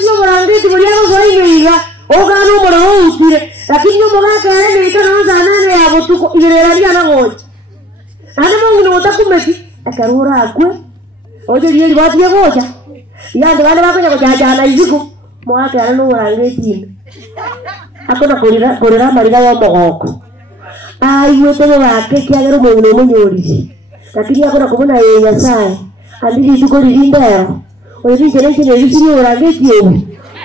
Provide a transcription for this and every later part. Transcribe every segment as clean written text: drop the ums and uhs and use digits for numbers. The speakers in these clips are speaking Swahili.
sio morangeti mliano zoiga ogano moro utire lakini mugaka ni kana zanane ya botuko ireraria na gocha ana mungu utakumeki akarura akwe oje liye batie gocha yande wale bakonya gocha na iziko mwaka ana no morangeti akona korera mariga wa mogoko aiwe tebe bake kiagero mungu munyori lakini akona kubona yeye Nyasaye andiri tuko lindero oyi jere jere yisini orangeti yewe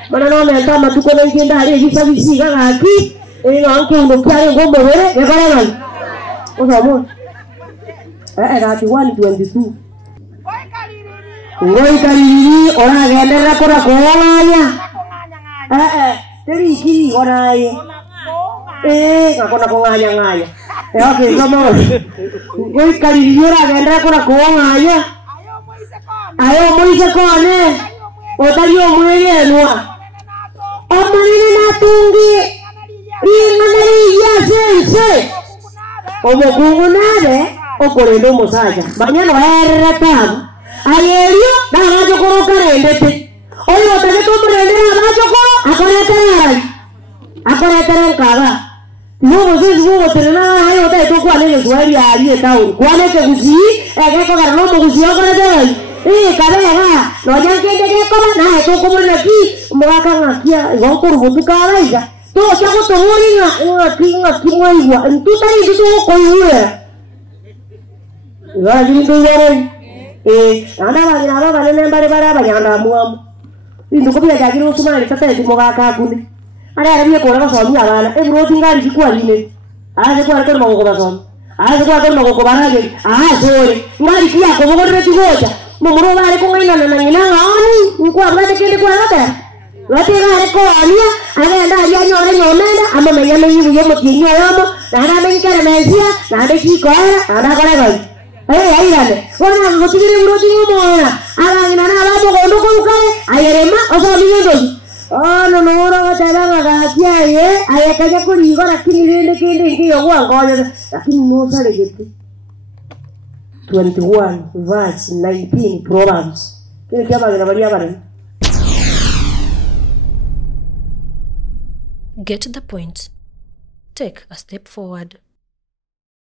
mana no me ntama tuko na ngenda ari yisabisi gaki no anke uno kyare ngombe were yakara nani ozamu gati 122 ngoi kaliri ora gendera kora kolanya teri ki orai ngakona konganya okay kamo ngoi kaliri ora gendera kora kolanya ayo moise kone otario mweyenwa omanene natungi ingana ya sense omukungu nade okorendo musaja banyano erera tabu ayerio darajo koro karendete oyo otaje tomrendera darajo koro akoretera nkaba nubo zizo terena ayo otaje to kwale swali ali tawo kwale ke gusi egeko garno mo gusi okoretera kabega no yankende koma na to como naki mwaka ngakia ngokuru butukara iga to chako to moringa ngaki mwaigwa ntutari bitu ko yure ngadi ndo yare anda bana nembare bara banyanda muamu ndo kopia jakiro usuma ni tata eti mwaka kune ara arabiye ko ra so mi abana bro tingari jikwalime ara ko ara ko mako bason ara ko ara mako barage sore ngari kia ko ngore tigoja mumuro bari ko ngina na ngina ngani ngwa bade kende kwa ngata wate bari ko ania agenda ya nyomenda ama menyame yibu yemo kinyo yomo na ana menkara mesia na ade kikora ana kora gai ayirane wana ngotire uroti ngomona ala ngina na babo gondo ko kare ayerema oso miyondo no gataba gatia ye ayakaja kuri gora kinirende kende ngiyo gwangoyo lakini no sale gete 21 verse 19 Proverbs. Kile kiaba ginabalia bana. Get to the point. Take a step forward.